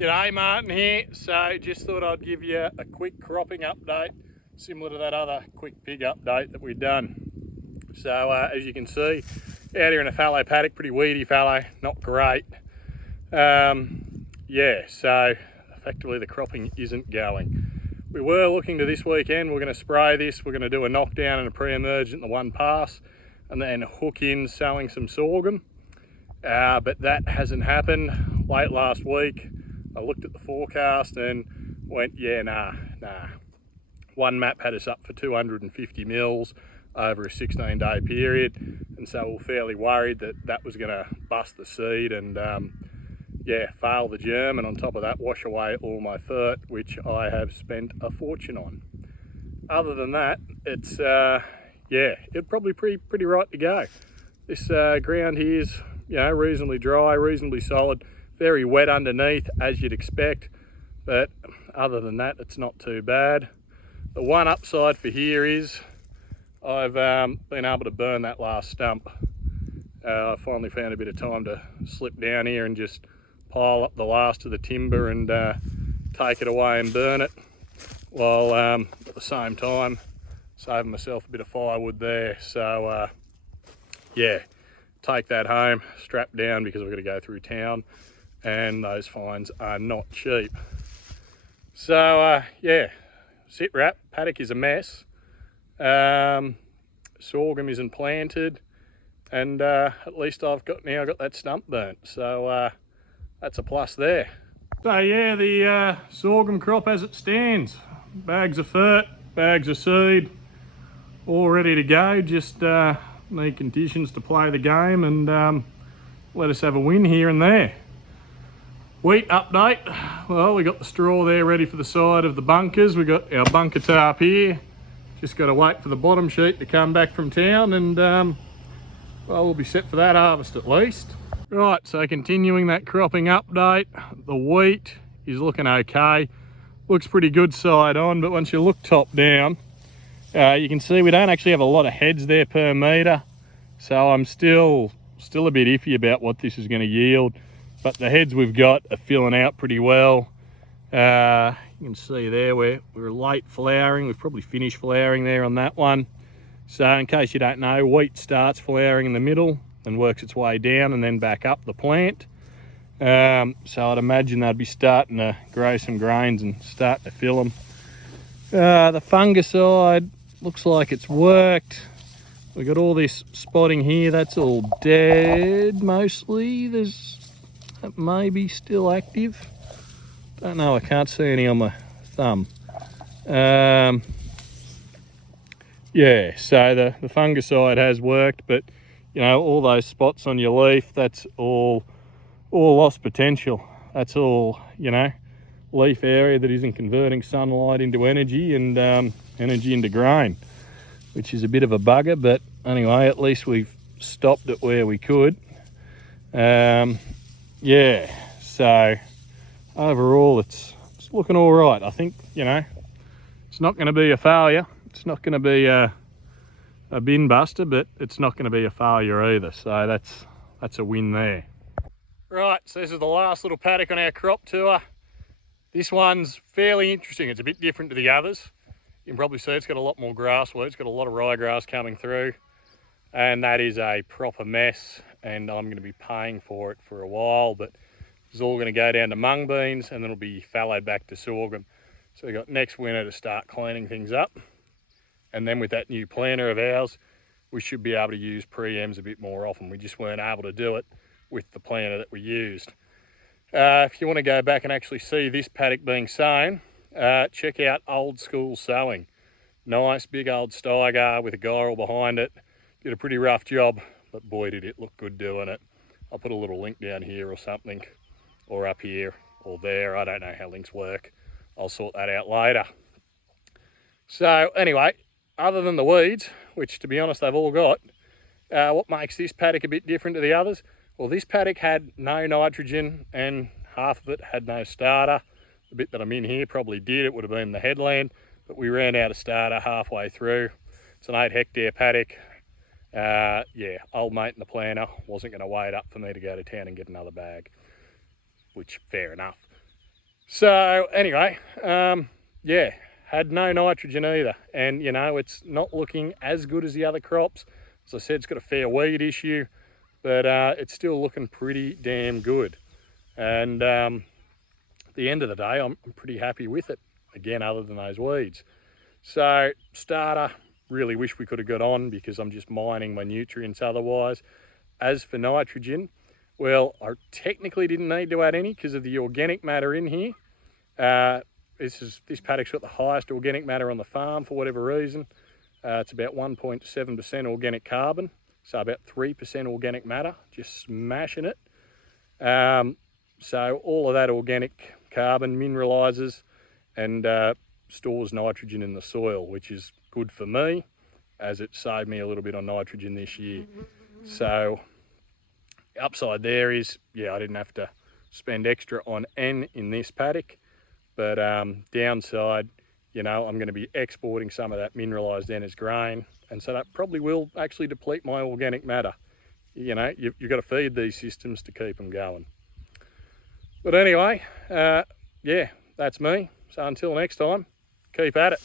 G'day, Martin here. So just thought I'd give you a quick cropping update, similar to that other quick pig update that we've done. So as you can see, out here in a fallow paddock, pretty weedy fallow, not great. Yeah, so effectively the cropping isn't going. We were looking to this weekend, we're going to spray this, we're going to do a knockdown and a pre-emergent in the one pass, and then hook in sowing some sorghum. But that hasn't happened. Late last week, I looked at the forecast and went, yeah, nah. One map had us up for 250 mils over a 16-day period, and so we were fairly worried that that was going to bust the seed and yeah, fail the germ, and on top of that wash away all my fert, which I have spent a fortune on. Other than that, it's yeah, it's probably pretty right to go. This ground here is, you know, reasonably dry, reasonably solid, very wet underneath as you'd expect, but other than that it's not too bad. The one upside for here is I've been able to burn that last stump. I finally found a bit of time to slip down here and just pile up the last of the timber and take it away and burn it, while at the same time saving myself a bit of firewood there. So yeah, take that home, strap down, because we've got to go through town and those fines are not cheap. So yeah, sit wrap, paddock is a mess. Sorghum isn't planted, and at least I've got that stump burnt, so that's a plus there. So yeah, the sorghum crop as it stands, bags of fert, bags of seed, all ready to go. Just need conditions to play the game and let us have a win here and there. Wheat update. Well, we got the straw there ready for the side of the bunkers. We got our bunker tarp here. Just got to wait for the bottom sheet to come back from town, and well, we'll be set for that harvest at least. Right, so continuing that cropping update, the wheat is looking okay. Looks pretty good side on, but once you look top down, you can see we don't actually have a lot of heads there per metre, so I'm still a bit iffy about what this is going to yield. But the heads we've got are filling out pretty well. You can see there we're late flowering. We've probably finished flowering there on that one. So in case you don't know, wheat starts flowering in the middle and works its way down and then back up the plant. So I'd imagine they'd be starting to grow some grains and start to fill them. The fungicide looks like it's worked. We've got all this spotting here, that's all dead mostly. That may be still active. Don't know, I can't see any on my thumb. Yeah, so the fungicide has worked, but you know, all those spots on your leaf, that's all lost potential. That's all, you know, leaf area that isn't converting sunlight into energy and energy into grain, which is a bit of a bugger. But anyway, at least we've stopped it where we could. Yeah, so overall it's looking all right. I think, you know, it's not going to be a failure. It's not going to be a bin buster, but it's not going to be a failure either. So that's a win there. Right, so this is the last little paddock on our crop tour. This one's fairly interesting. It's a bit different to the others. You can probably see it's got a lot more grass wheat. It's got a lot of ryegrass coming through, and that is a proper mess, and I'm going to be paying for it for a while, but it's all going to go down to mung beans and then it'll be fallow back to sorghum. So we've got next winter to start cleaning things up, and then with that new planter of ours, we should be able to use pre-ems a bit more often. We just weren't able to do it with the planter that we used. If you want to go back and actually see this paddock being sown, check out Old School Sowing. Nice big old Steiger with a gyral behind it. Did a pretty rough job, but boy did it look good doing it. I'll put a little link down here or something, or up here or there. I don't know how links work. I'll sort that out later. So anyway, other than the weeds, which to be honest they've all got, what makes this paddock a bit different to the others? Well, this paddock had no nitrogen and half of it had no starter. The bit that I'm in here probably did. It would have been the headland, but we ran out of starter halfway through. It's an 8 hectare paddock. Yeah, old mate in the planter wasn't going to wait up for me to go to town and get another bag, which fair enough. So anyway, yeah, had no nitrogen either. And, you know, it's not looking as good as the other crops. As I said, it's got a fair weed issue, but it's still looking pretty damn good. And at the end of the day, I'm pretty happy with it, again, other than those weeds. So starter, really wish we could have got on because I'm just mining my nutrients otherwise. As for nitrogen, well, I technically didn't need to add any because of the organic matter in here. This paddock's got the highest organic matter on the farm for whatever reason. It's about 1.7% organic carbon, so about 3% organic matter, just smashing it. So all of that organic carbon mineralises and stores nitrogen in the soil, which is good for me, as it saved me a little bit on nitrogen this year. So upside there is, yeah, I didn't have to spend extra on N in this paddock, but downside, you know, I'm going to be exporting some of that mineralised N as grain, and so that probably will actually deplete my organic matter. You know, you've got to feed these systems to keep them going. But anyway, yeah, that's me. So until next time, keep at it.